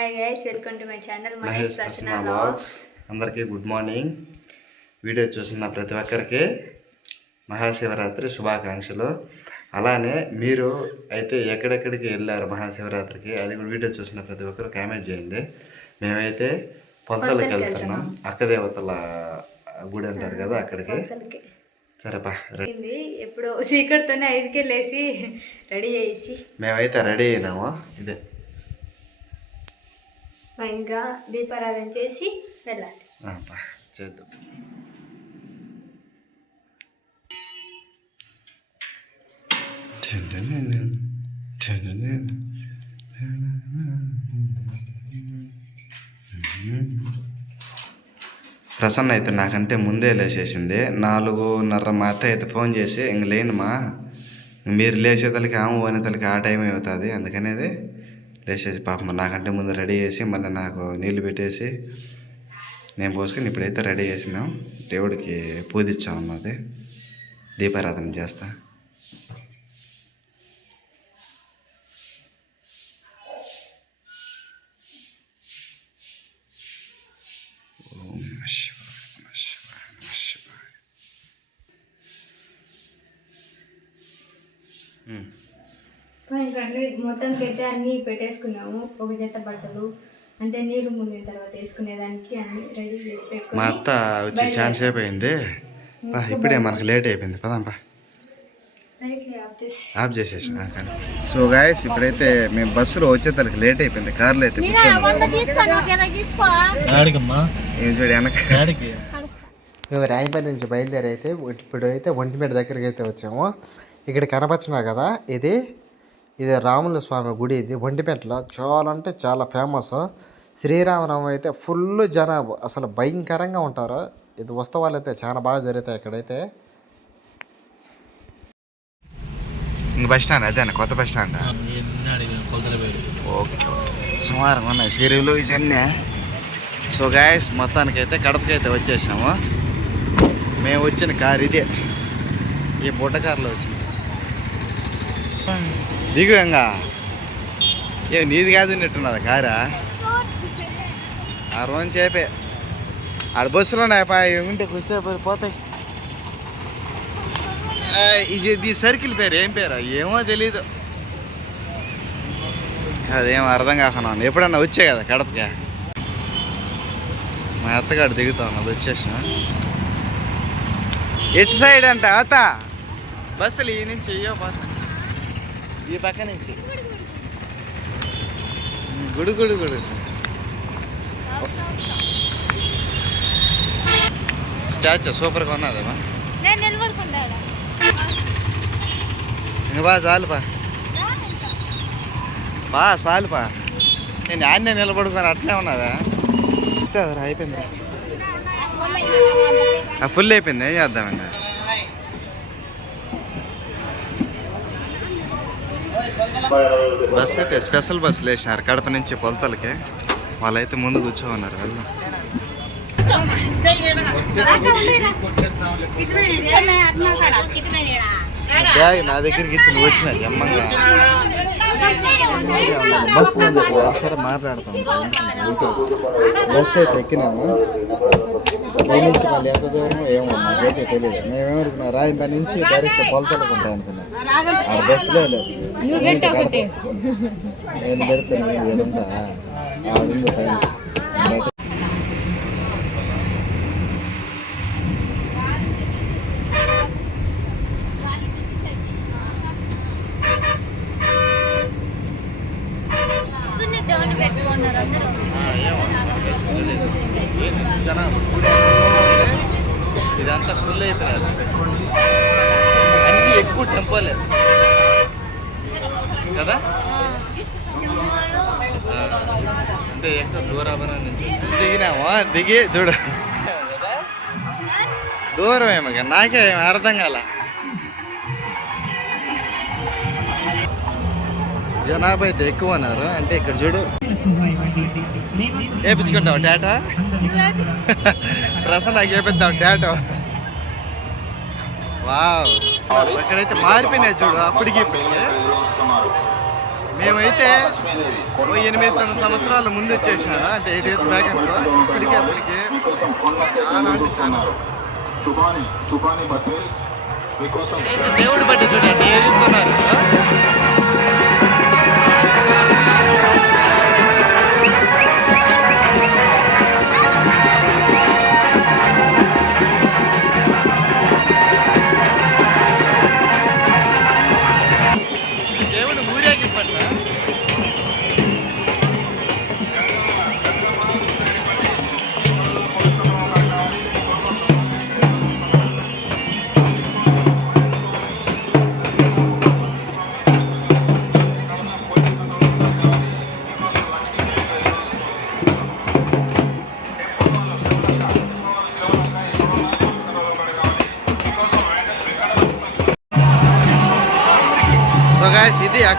Hi guys welcome to my channel Mahesh Prasanna vlogs అందరికీ good morning video చూసిన ప్రతి ఒక్కరికి మహాశివరాత్రి శుభాకాంక్షలు. అలానే మీరు అయితే ఎక్కడెక్కడికి వెళ్ళారు మహాశివరాత్రికి? అది కూడా వీడియో చూసిన ప్రతి ఒక్కరు కామెంట్ చేయండి. మేమైతే పొంతలకి వెళ్తున్నాం. అక్క దేవతల గుడి అంటారు కదా అక్కడికి. సరేపా రెడీ. ఎప్పుడో చీకటితోనే ఐదుకే లేసి రెడీ చేసి. మేమైతే రెడీ అయినాము. ఇదే. ఇంకా దీపారాధన చేసి వెళ్ళాలి. చేద్దాం. ప్రసన్న అయితే నాకంటే ముందే లేచేసింది. నాలుగున్నర మా అత్త అయితే ఫోన్ చేసి ఇంక లేనుమా? మీరు లేచేతలకి ఆమె పోనేతలకి ఆ టైం అవుతుంది. అందుకనేది లేచేసి పాపం నాకంటే ముందు రెడీ చేసి మళ్ళీ నాకు నీళ్ళు పెట్టేసి నేను పోసుకొని ఇప్పుడైతే రెడీ చేసినాం. దేవుడికి పూజ ఇచ్చాం అన్నది దీపారాధన చేస్తా. ఓం శివ ఇంకా అన్ని మొత్తానికి అయితే అన్నీ పెట్టేసుకున్నాము. ఒక జత బట్టలు అంటే నీళ్ళు మునిగిన తర్వాత వేసుకునేదానికి అన్ని రెడీ చేసి మా అత్త వచ్చి ఛాన్స్ పా, ఇప్పుడే మనకు లేట్ అయిపోయింది. పదాంపా ఆఫ్ చేసి. ఆఫ్ చేసేసి కానీ సో గాయస్ ఇప్పుడైతే మేము బస్సులో వచ్చేతలకి లేట్ అయిపోయింది. కార్లో అయితే మేము రాయపల్లి నుంచి బయలుదేరి అయితే ఇప్పుడు అయితే ఒంటిమేట దగ్గరికి అయితే వచ్చాము. ఇక్కడ కనపచ్చినా కదా ఇది ఇది రాముల స్వామి గుడి ఇది ఒంటిపేటలో చాలా అంటే చాలా ఫేమస్. శ్రీరామనవమి అయితే ఫుల్ జనాభా అసలు భయంకరంగా ఉంటారు. ఇది ఉత్సవాలు అయితే చాలా బాగా జరుగుతాయి ఇక్కడైతే. ఇంక బస్ స్టాండ్ అదే అన్న కొత్త బస్ స్టాండ్? ఓకే సుమారు ఉన్నాయి సిరువులు ఇవన్నీ సో గాయస్ మొత్తానికి అయితే కడపకి అయితే వచ్చేసాము. మేము వచ్చిన కార్ ఇదే. ఈ బుట్ట కార్లో వచ్చింది. దిగు ఇంకా ఏ నీది కాదు ఉన్నట్టున్నది కారా? ఆ రోజు చేపే. ఆడ బస్సులో పా ఉంటే కొద్దిసేపు పోతాయి. ఇది ఈ సర్కిల్ పేరు ఏం పేరు? ఏమో తెలీదు. అదేం అర్థం కాకుండా ఎప్పుడన్నా వచ్చే కదా కడపకి? మా అత్తగాడు దిగుతాం అది వచ్చేసిన. ఎటు సైడ్ అంట అత్త? బస్సులు ఈ నుంచి ఇయ్యో పోతా. ఈ పక్క నుంచి. గుడు గుడు గుడు. స్టాచ్యూ సూపర్గా ఉన్నదమ్మా ఇంక బా చాలు బా బా చాలు బా నేను ఆన్నే నిలబడుకొని అట్లే ఉన్నావా? అయిపోయింది ఆ ఫుల్ అయిపోయింది ఏం చేద్దాం బస్ అయితే స్పెషల్ బస్సులు వేసినారు కడప నుంచి పొలతలకి. వాళ్ళైతే ముందు కూర్చోమన్నారు వాళ్ళు బ్యాగ్ నా దగ్గరికి ఇచ్చి నువ్వు వచ్చిన జమ్మంగా బస్ నేను ఒకసారి మాట్లాడతాం. బస్ అయితే ఎక్కినాము. ఈ నుంచి మళ్ళీ ఎంత దూరం ఏమో నాకైతే తెలియదు. మేమేమనుకున్నాం రాయంపై నుంచి డైరెక్ట్ పొలతలకు ఉంటాయి అనుకున్నాం. ఆ బస్సులో లేదు. నేను పెడతాను ఎడుందా ఆడుంది పైన బయట ఇదంతా ఫుల్ అయిపోయింది అన్ని ఎక్కువ టెంపోలే కదా? అంటే నుంచి వచ్చి దిగినాము? దిగి చూడు. కదా దూరం ఏమో నాకే అర్థం కాల. జనాభా అయితే ఎక్కువ ఉన్నారు అంటే ఇక్కడ చూడు. వేపించుకుంటావు టాటా? ప్రసన్న చేపిద్దాం టాటో. వావ్. ఇక్కడైతే మారిపోయినాయి చూడు అప్పటికి ఇప్పటికి. మేమైతే ఎనిమిది తొమ్మిది సంవత్సరాల ముందు వచ్చేసినాను అంటే ఎయిట్ ఇయర్స్ బ్యాక్ అనుకో. ఇప్పటికే అప్పటికి చాలా. అంటే చాలా దేవుడు బట్టి చూడండి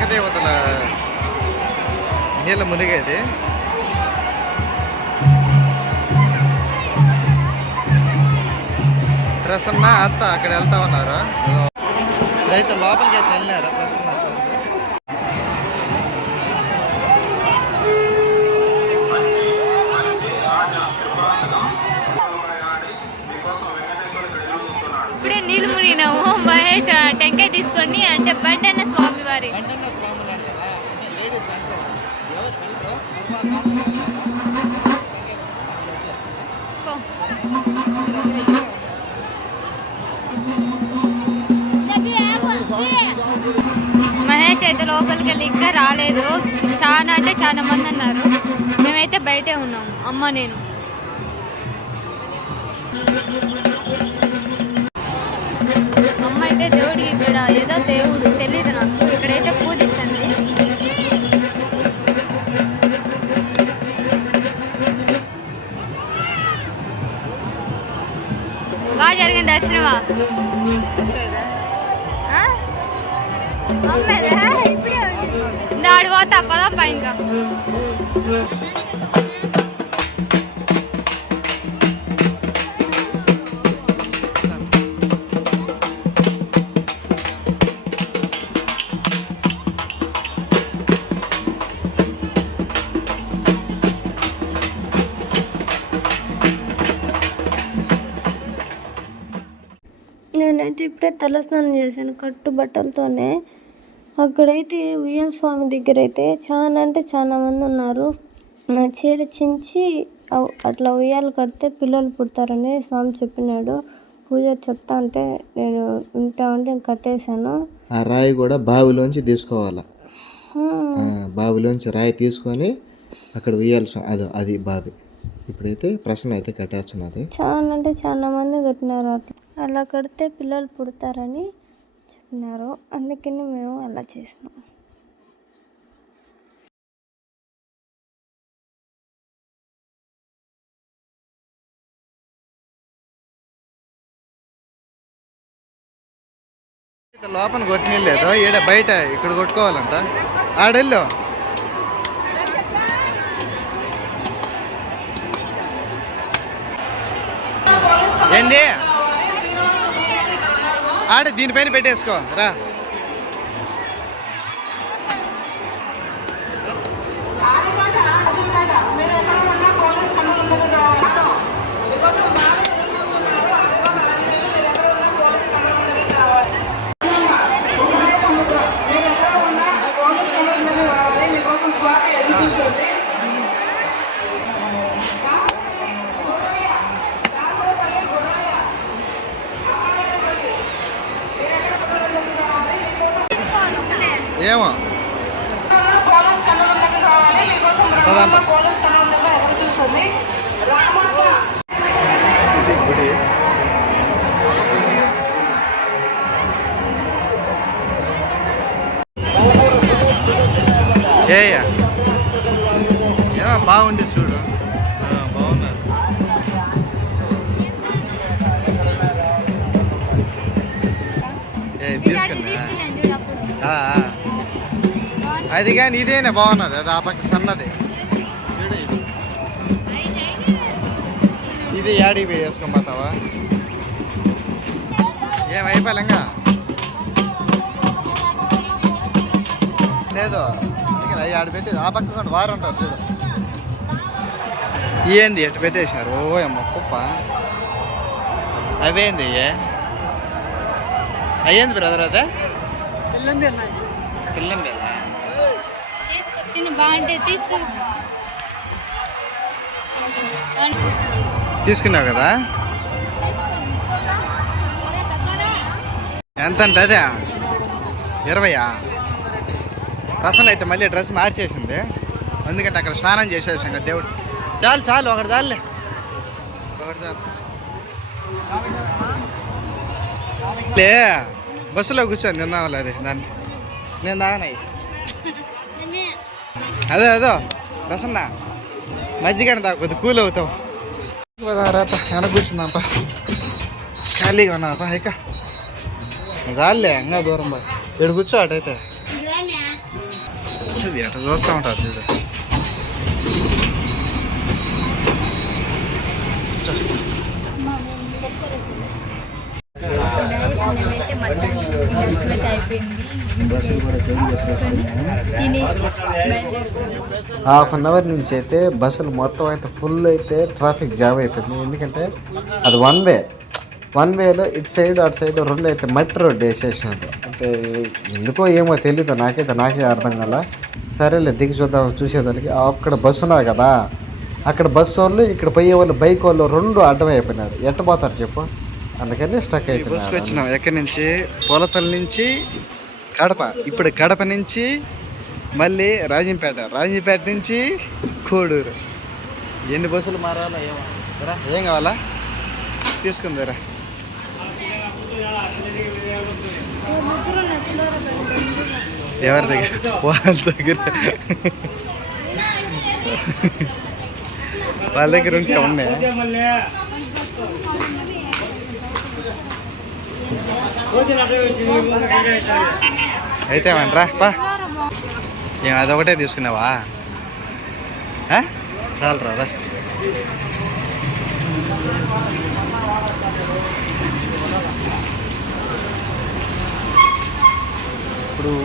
గాయస్ నీళ్ళ మునిగేది ప్రసన్న అత్త అక్కడ వెళ్తా ఉన్నారు అయితే లోపలికి అయితే వెళ్ళారు ప్రసన్న నీళ్ళు మునిగినాము మహేష్ టెంకాయ తీసుకొని అంటే బండన్న స్వామి వారి. మహేష్ అయితే లోపలికి వెళ్ళి ఇంకా రాలేదు. చాలా అంటే చాలా మంది అన్నారు. మేమైతే బయటే ఉన్నాము. అమ్మ నేను. ఏదో దేవుడు తెలియదు నాకు ఇక్కడైతే పూజిస్తుంది బాగా జరిగింది దర్శనమా అమ్మేదా? ఇప్పుడే వచ్చింది. దాడి పోతా పదా పైన నేనైతే ఇప్పుడే తలస్నానం చేశాను కట్టు బట్టలతోనే. అక్కడైతే ఉయ్యాల స్వామి దగ్గర అయితే చాలా అంటే చాలా మంది ఉన్నారు. నా చీర చించి అట్లా ఉయ్యాలు కడితే పిల్లలు పుడతారని స్వామి చెప్పినాడు. పూజ చెప్తా అంటే నేను వింటా ఉంటే కట్టేశాను. ఆ రాయి కూడా బావిలోంచి తీసుకోవాలి? బావిలోంచి రాయి తీసుకొని అక్కడ ఉయ్యాల్సి అది అది బావి. ఇప్పుడైతే ప్రశ్న అయితే కట్టేస్తున్నది. చాలా అంటే చాలా మంది కట్టినారు అట్లా. అలా కడితే పిల్లలు పుడతారని చెప్పినారు. అందుకని మేము అలా చేసినాం. లోపల కొట్టినలేదు ఈడ బయట ఇక్కడ కొట్టుకోవాలంట. ఆడెళ్ళు. ఏంది? ఆడ దీనిపైన పెట్టేసుకో రా. ఏయ్యా ఏమో బాగుంది చూడు. బాగున్నారు. ఏ తీసుకున్నా. అది కానీ ఇదేనా బాగున్నది? అది ఆ పక్క సన్నది. ఇది. ఇది యాడికి పోయి వేసుకోమాతావా ఏం అయిపోలేంగా లేదు? అవి ఆడ పెట్టి ఆ పక్క కూడా వారు ఉంటారు చూడు. ఏంది ఎటు పెట్టేసినారు ఓ అమ్మ కుప్ప. అవేంది అయ్యింది బ్రదర్ అదే? పిల్లం పిల్ల బాగుంటే తీసుకొని తీసుకున్నావు కదా? ఎంత అంటే అదే? ఇరవయా? ప్రసన్న అయితే మళ్ళీ డ్రెస్ మార్చేసింది. ఎందుకంటే అక్కడ స్నానం చేసేసాం కదా దేవుడు. చాలు చాలు ఒకటి చాలులే. ఒకటి చాలు. లే బస్సులో కూర్చొని తిన్నావాలి అది దాన్ని. నేను తాగనాయి అదే అదో ప్రసన్న. మజ్జిగ తా కొద్ది కూల్ అవుతావు. రాత వెనక కూర్చుందాంపా ఖాళీగా ఉన్నాపా ఇక. చాలులే ఇంకా దూరం బా ఇక్కడ కూర్చో అటైతే. ఇది అట్లా చూస్తూ చూడు హాఫ్ అన్ అవర్ నుంచి అయితే బస్సులు మొత్తం అయితే ఫుల్ అయితే ట్రాఫిక్ జామ్ అయిపోయింది. ఎందుకంటే అది వన్ వే వన్ వేలో ఇటు సైడ్ అటు సైడ్ రెండు అయితే మట్టి రోడ్డు వేసేసినట్టు అంటే ఎందుకో ఏమో తెలీదు నాకైతే నాకే అర్థం కాల. సరేలే దిగి చూద్దాం చూసేదానికి. అక్కడ బస్సు ఉన్నది కదా అక్కడ బస్సు వాళ్ళు ఇక్కడ పోయే వాళ్ళు బైక్ వాళ్ళు రెండు అడ్డం అయిపోయినారు ఎట్ట పోతారు చెప్పు? అందుకని స్టక్ ఈ బస్సుకి వచ్చినాం. ఎక్కడి నుంచి? పొలతల నుంచి కడప. ఇప్పుడు కడప నుంచి మళ్ళీ రాజంపేట. రాజంపేట నుంచి కోడూరు. ఎన్ని బస్సులు మారాలా ఏమో. ఏం కావాలా? తీసుకుందిరా ఎవరి దగ్గర? వాళ్ళ దగ్గర. వాళ్ళ దగ్గర ఉంటే ఉన్నాయి. అయితే ఏమంటారా పా. ఏం అదొకటే తీసుకున్నావా? చాలరా రా. ఇప్పుడు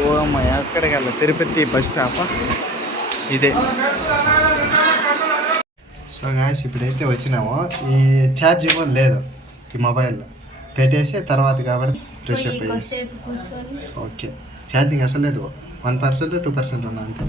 ఓ అమ్మ ఎక్కడికి వెళ్ళా. తిరుపతి బస్ స్టాప్ ఇదే. సో గాయస్ ఇప్పుడైతే వచ్చినాము. ఈ ఛార్జింగ్ లేదు ఈ మొబైల్లో పెట్టేసి తర్వాత కాబట్టి ఫ్రెష్ అప్ అయ్యేసి. ఓకే ఛార్జింగ్ అసలు లేదు. వన్ పర్సెంట్ టూ పర్సెంట్ ఉన్నా అంతే.